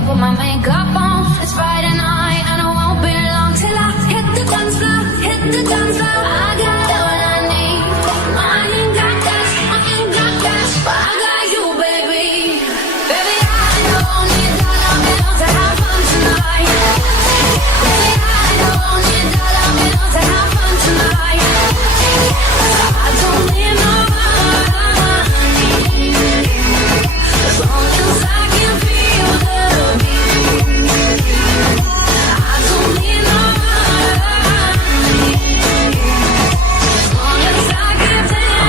I put my makeup on. It's Friday night and I won't be long till I hit the dance floor, hit the dance floor. I got what I need. I ain't got cash, I ain't got cash, but I got you, baby. Baby, I don't need dollar bills to have fun tonight. Baby, I don't need dollar bills to have fun tonight. I don't need no money, as long as I can feel the beat. I don't need no money, as long as I can dance.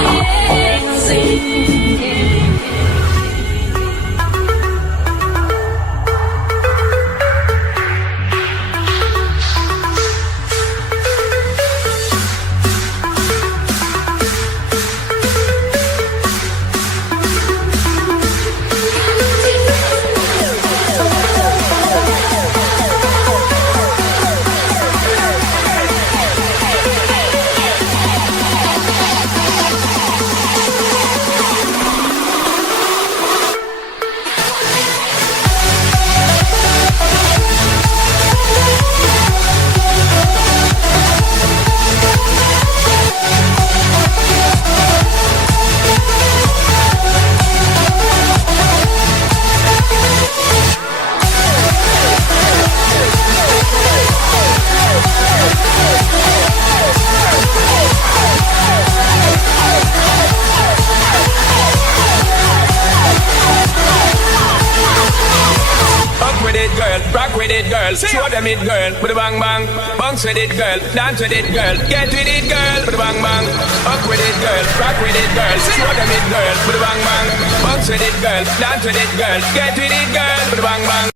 Rock with it, girl. Show them it, girl. With a bang bang. Bounce with it, girl. Dance with it, girl. Get with it, girl. With a bang bang. Up with it, girl. Rock with it, girl. Show them it, girl. With a bang bang. Bounce with it, girl. Dance with it, girl. Get with it, girl. With a bang bang.